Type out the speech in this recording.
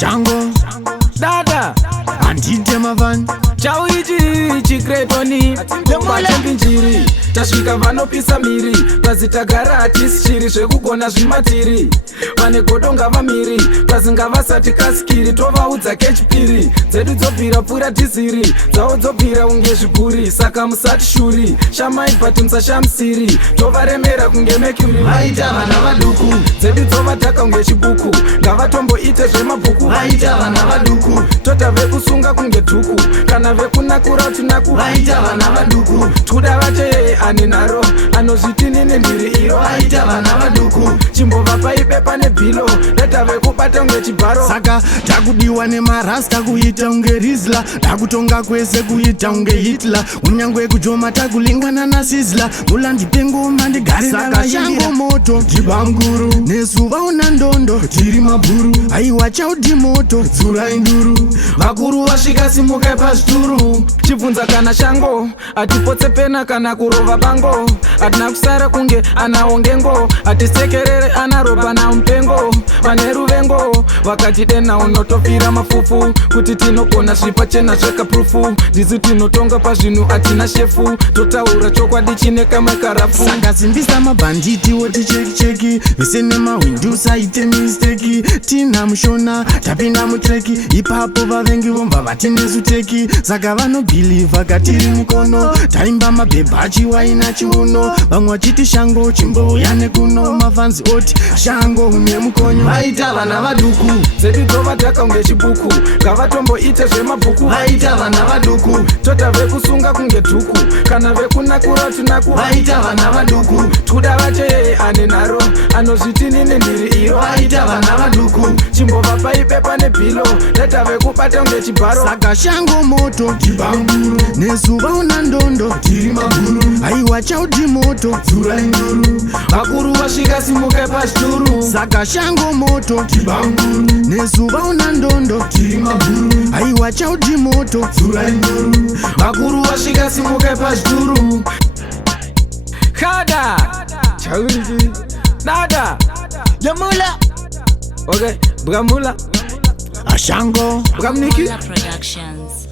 Shankol, Dada, anditema van chauichi chikretoni lemolembinjiri tasvika vanopisa miri plazi tagara hatisi chiri zvekugona zvimatiri vane godo ngavamiri plazi ngavasati kasikiri tovaudza kechipiri dzedu dzobvira pfuura dhiziri dzavo dzobvira kunge zvibhuri saka musati shuri shamai bhati musashamisiri tovaremera kunge mekuri vaita vana vaduku dzedu dzovataka kunge chibuku ngavatomboite zvemabhuku vaita vana vaduku tota vekusunga kunge dhuku kana vekunakura tinaku vaita vana vaduku tuda vacheyeye ane nharo anozvitinini ndiri iro vaita vana vaduku chimbovapa ibepa nebhilo leta vekubata kunge chibharo saka takudiwa nemarasta kuita unge rizla takutonga kwese kuita unge hitler unyangwe kujoma takulingana nasizla mulandipengoma ndigari saka Shankol moto ndibamguru nezuva una ndondo tiri mabhuru aiwa chaudi moto dzura induru vakuru vasvika simukai pazvituru chibvunza kana Shankol hatipotse pena kana kurova bango hatina kusara kunge anawo ngengo hatisekerere ana ropa namupengo vane ruvengo vakati dena unotofira mafufu kuti tinogona zvipachena zvekaprufu ndisi tinotonga pazvinhu hatina shefu totaura chokwadi chine kamwe karafu saka simbisa mabhanditi woti chekicheki vese nemahwindu saite misteki tina mushona tapinda mutreki ipapo vavengi vomba vatinezuteki saka vanobhilivha katiri mukono taimba mabhebhachi waina chiuno vamwe vachiti Shankol chimbouya nekuno mafanzi oti Shankol une mukonyo vaita vana vaduku dzedu dzovataka kunge chibuku ngavatomboite zvemabhuku vaita vana vaduku tota vekusunga kunge dhuku kana vekunakura tinaku vaita vana vaduku tuda vacheyeye ane nharo anozvitinini ndiri iro vaita vana vaduku chimbovapa ibepa nebhilo leta vekubata kunge chibharo saka Shankol moto ndibamguru nezuva una ndondo tiri mabhuru aiwa chaudi moto dzura induru vakuru vasvika simukai pazvituru saka Shankol moto ndibamguru nezuva una ndondo tiri mabhuru aiwa chaudi moto dzura induru vakuru vasvika simukai pazvituru kada chaurichi dada yamula okay bramula Shankol bramniki Productions.